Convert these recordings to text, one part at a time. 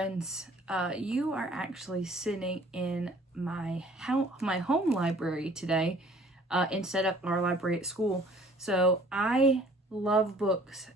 friends, you are actually sitting in my home library today instead of our library at school. So I love books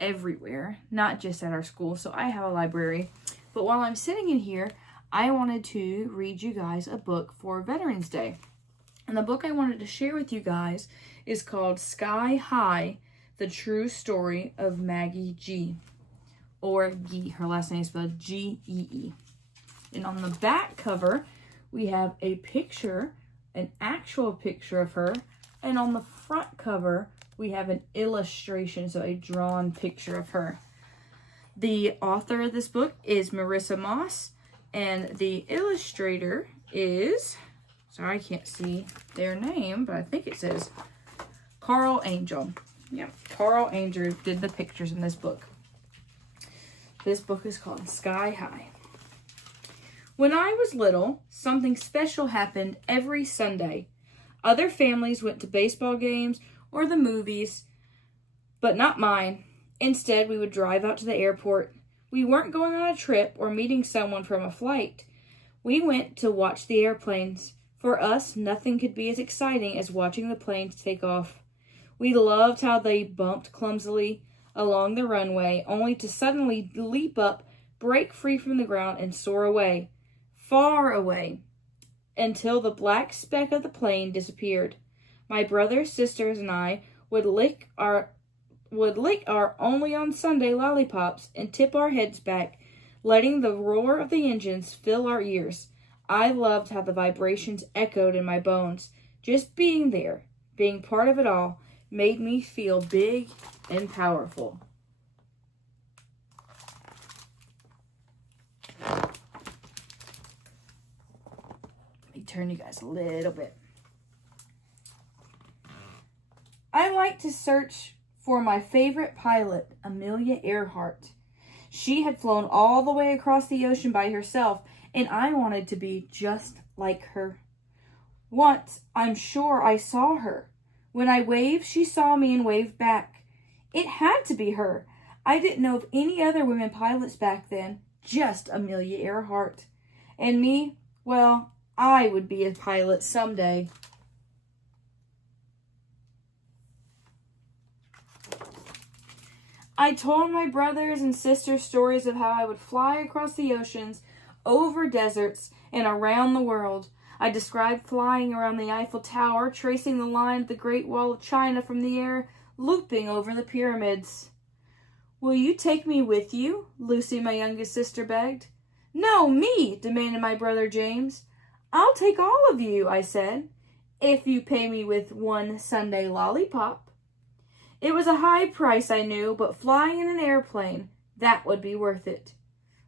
everywhere, not just at our school. So I have a library. But while I'm sitting in here, I wanted to read you guys a book for Veterans Day. And the book I wanted to share with you guys is called Sky High, The True Story of Maggie G. Or Gee. Her last name is spelled G-E-E. And on the back cover, we have a picture, an actual picture of her. And on the front cover, we have an illustration, so a drawn picture of her. The author of this book is Marissa Moss, and the illustrator is, sorry, I can't see their name, but I think it says Carl Angel. Yeah, Carl Angel did the pictures in this book. This book is called Sky High. When I was little, something special happened every Sunday. Other families went to baseball games or the movies, but not mine. Instead, we would drive out to the airport. We weren't going on a trip or meeting someone from a flight. We went to watch the airplanes. For us, nothing could be as exciting as watching the planes take off. We loved how they bumped clumsily along the runway, only to suddenly leap up, break free from the ground, and soar away, far away, until the black speck of the plane disappeared. My brothers, sisters, and I would lick our only on Sunday lollipops and tip our heads back, letting the roar of the engines fill our ears. I loved how the vibrations echoed in my bones. Just being there, being part of it all, made me feel big and powerful. Let me turn you guys a little bit. I like to search for my favorite pilot, Amelia Earhart. She had flown all the way across the ocean by herself, and I wanted to be just like her. Once, I'm sure I saw her. When I waved, she saw me and waved back. It had to be her. I didn't know of any other women pilots back then, just Amelia Earhart. And me, well, I would be a pilot someday. I told my brothers and sisters stories of how I would fly across the oceans, over deserts, and around the world. I described flying around the Eiffel Tower, tracing the line of the Great Wall of China from the air, looping over the pyramids. Will you take me with you? Lucy, my youngest sister, begged. No, me, demanded my brother James. I'll take all of you, I said, if you pay me with one Sunday lollipop. It was a high price, I knew, but flying in an airplane, that would be worth it.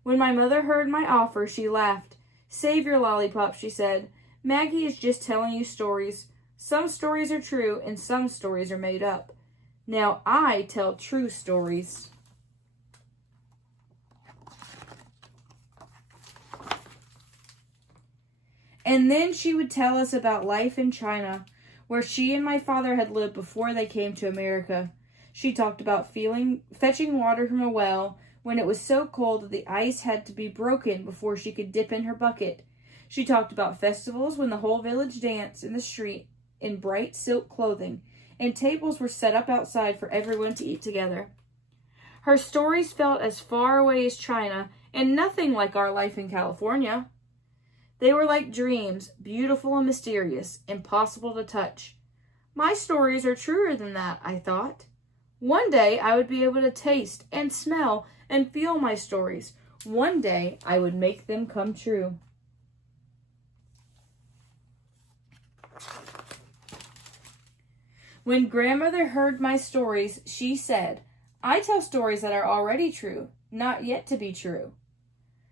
When my mother heard my offer, she laughed. Save your lollipop, she said. Maggie is just telling you stories. Some stories are true, and some stories are made up. Now I tell true stories. And then she would tell us about life in China, where she and my father had lived before they came to America. She talked about fetching water from a well when it was so cold that the ice had to be broken before she could dip in her bucket. She talked about festivals when the whole village danced in the street in bright silk clothing, and tables were set up outside for everyone to eat together. Her stories felt as far away as China, and nothing like our life in California. They were like dreams, beautiful and mysterious, impossible to touch. My stories are truer than that, I thought. One day I would be able to taste and smell and feel my stories. One day I would make them come true. When grandmother heard my stories, she said, I tell stories that are already true, not yet to be true.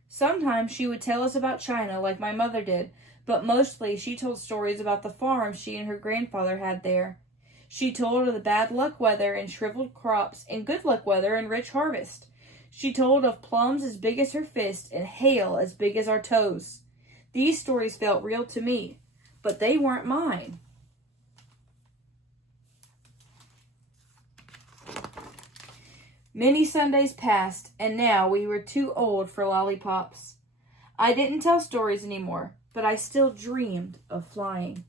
Sometimes she would tell us about China like my mother did, but mostly she told stories about the farm she and her grandfather had there. She told of the bad luck weather and shriveled crops and good luck weather and rich harvest. She told of plums as big as her fist and hail as big as our toes. These stories felt real to me, but they weren't mine. Many Sundays passed, and now we were too old for lollipops. I didn't tell stories anymore, but I still dreamed of flying.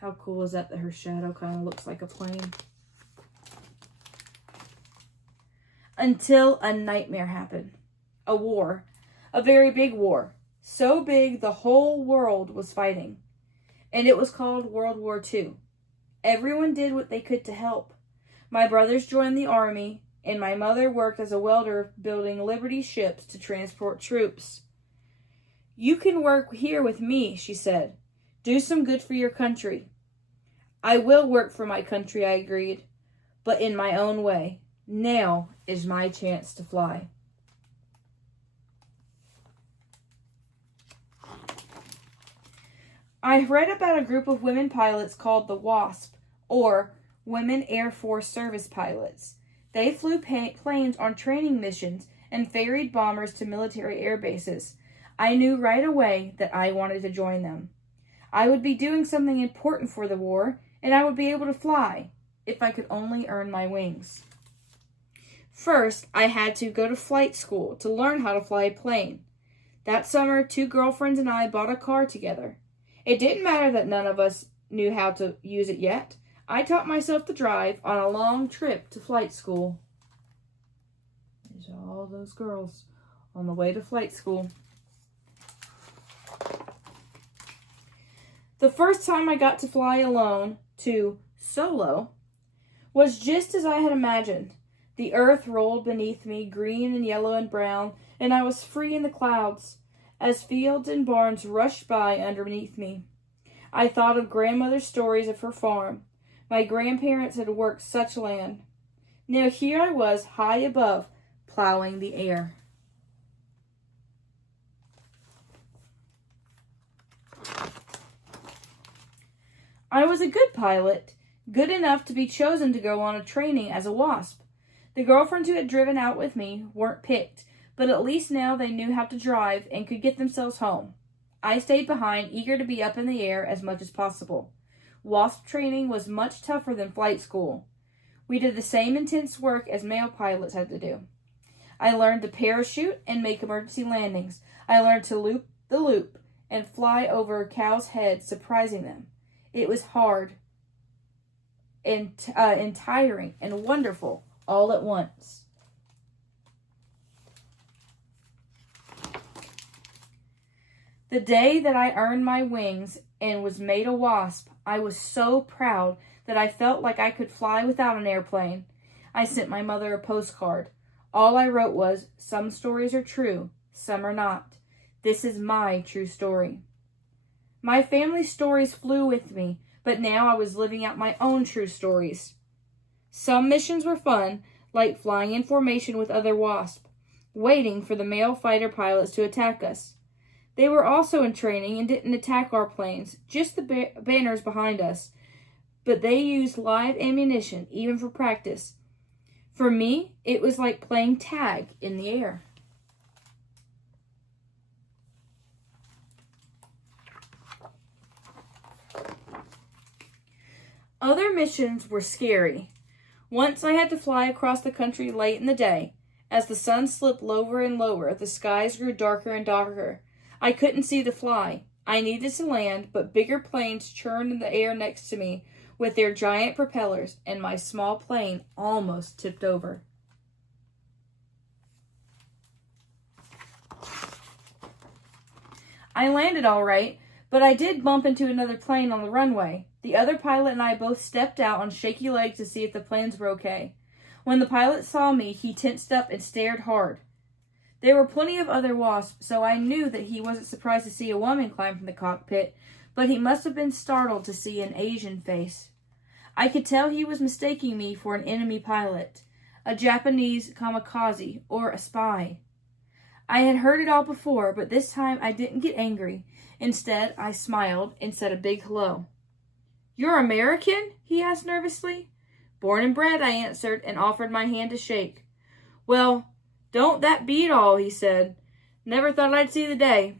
How cool is that her shadow kind of looks like a plane? Until a nightmare happened. A war. A very big war. So big the whole world was fighting. And it was called World War II. Everyone did what they could to help. My brothers joined the army, and my mother worked as a welder building Liberty ships to transport troops. "You can work here with me," she said. "Do some good for your country." "I will work for my country," I agreed, "but in my own way. Now is my chance to fly." I read about a group of women pilots called the WASP, or Women Air Force Service Pilots. They flew planes on training missions and ferried bombers to military air bases. I knew right away that I wanted to join them. I would be doing something important for the war, and I would be able to fly, if I could only earn my wings. First, I had to go to flight school to learn how to fly a plane. That summer, 2 girlfriends and I bought a car together. It didn't matter that none of us knew how to use it yet. I taught myself to drive on a long trip to flight school. There's all those girls on the way to flight school. The first time I got to fly alone, to solo, was just as I had imagined. The earth rolled beneath me, green and yellow and brown, and I was free in the clouds, as fields and barns rushed by underneath me. I thought of grandmother's stories of her farm. My grandparents had worked such land. Now here I was, high above, plowing the air. I was a good pilot, good enough to be chosen to go on a training as a WASP. The girlfriends who had driven out with me weren't picked, but at least now they knew how to drive and could get themselves home. I stayed behind, eager to be up in the air as much as possible. WASP training was much tougher than flight school. We did the same intense work as male pilots had to do. I learned to parachute and make emergency landings. I learned to loop the loop and fly over cows' heads, surprising them. It was hard and tiring and wonderful all at once. The day that I earned my wings and was made a WASP, I was so proud that I felt like I could fly without an airplane. I sent my mother a postcard. All I wrote was, "Some stories are true, some are not. This is my true story." My family's stories flew with me, but now I was living out my own true stories. Some missions were fun, like flying in formation with other WASP, waiting for the male fighter pilots to attack us. They were also in training and didn't attack our planes, just the banners behind us. But they used live ammunition, even for practice. For me, it was like playing tag in the air. Other missions were scary. Once I had to fly across the country late in the day. As the sun slipped lower and lower, the skies grew darker and darker. I couldn't see to fly. I needed to land, but bigger planes churned in the air next to me with their giant propellers, and my small plane almost tipped over. I landed all right, but I did bump into another plane on the runway. The other pilot and I both stepped out on shaky legs to see if the planes were okay. When the pilot saw me, he tensed up and stared hard. There were plenty of other WASPs, so I knew that he wasn't surprised to see a woman climb from the cockpit, but he must have been startled to see an Asian face. I could tell he was mistaking me for an enemy pilot, a Japanese kamikaze, or a spy. I had heard it all before, but this time I didn't get angry. Instead, I smiled and said a big hello. "You're American?" he asked nervously. "Born and bred," I answered, and offered my hand to shake. "Well, don't that beat all," he said. "Never thought I'd see the day."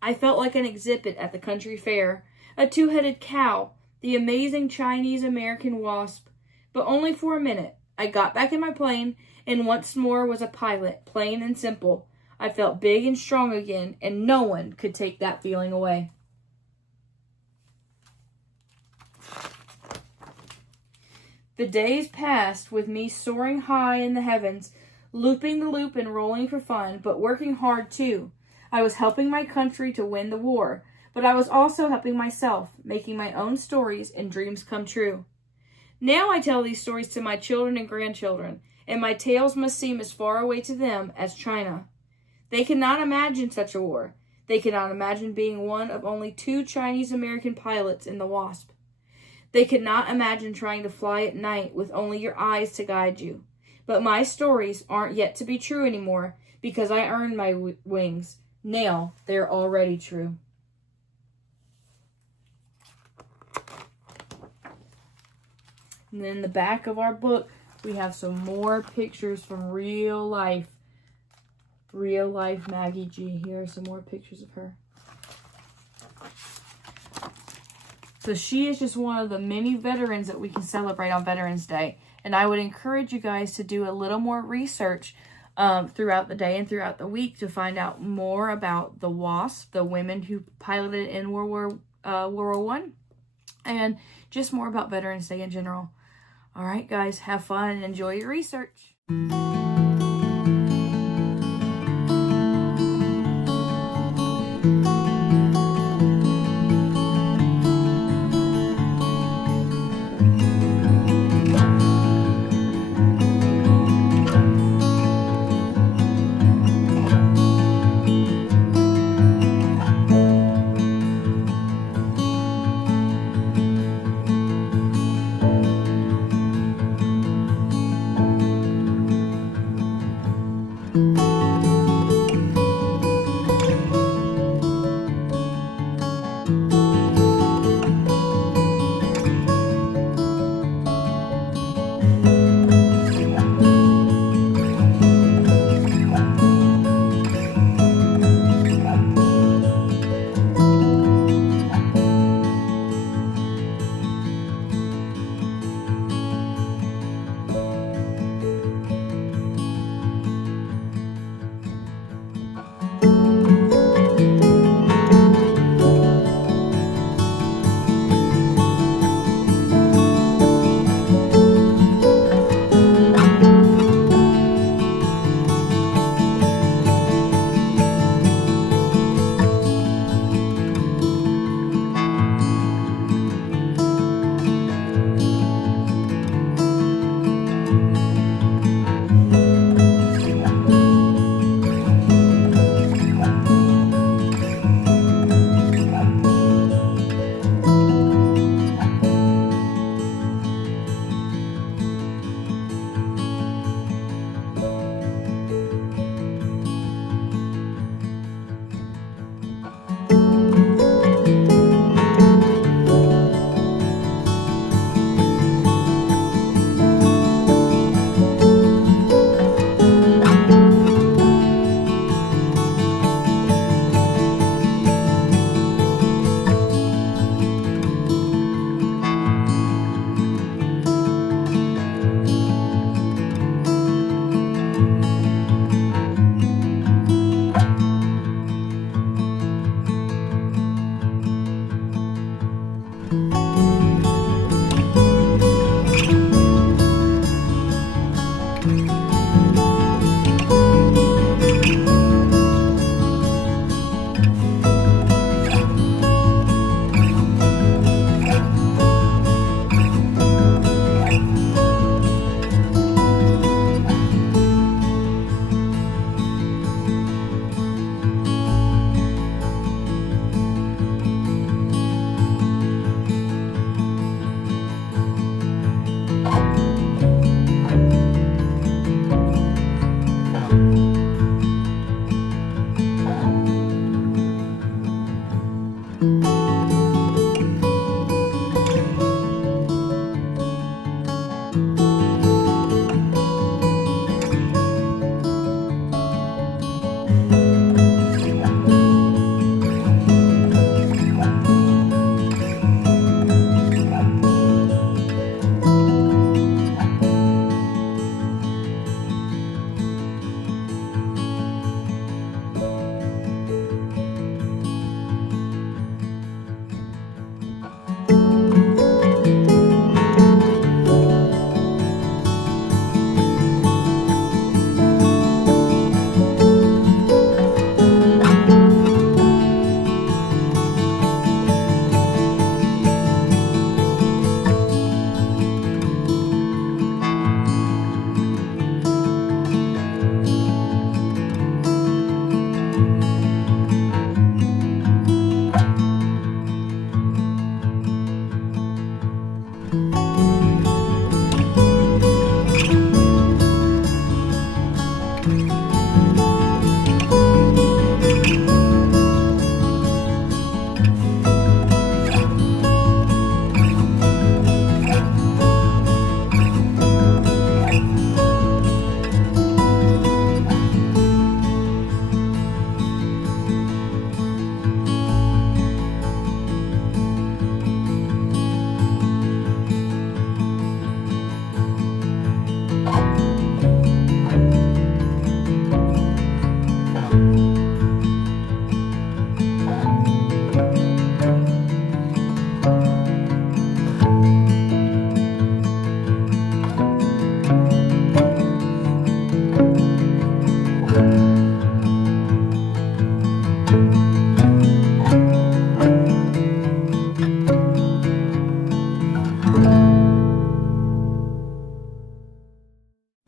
I felt like an exhibit at the country fair, a 2-headed cow, the amazing Chinese-American WASP. But only for a minute. I got back in my plane and once more was a pilot, plain and simple. I felt big and strong again, and no one could take that feeling away. The days passed with me soaring high in the heavens, looping the loop and rolling for fun, but working hard too. I was helping my country to win the war, but I was also helping myself, making my own stories and dreams come true. Now I tell these stories to my children and grandchildren, and my tales must seem as far away to them as China. They cannot imagine such a war. They cannot imagine being one of only 2 Chinese-American pilots in the Wasp. They cannot imagine trying to fly at night with only your eyes to guide you. But my stories aren't yet to be true anymore because I earned my wings. Now they're already true. And then in the back of our book, we have some more pictures from real life. Real life Maggie G. Here are some more pictures of her. So she is just one of the many veterans that we can celebrate on Veterans Day. And I would encourage you guys to do a little more research throughout the day and throughout the week to find out more about the WASP, the women who piloted in World War I, and just more about Veterans Day in general. All right, guys, have fun and enjoy your research.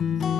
you.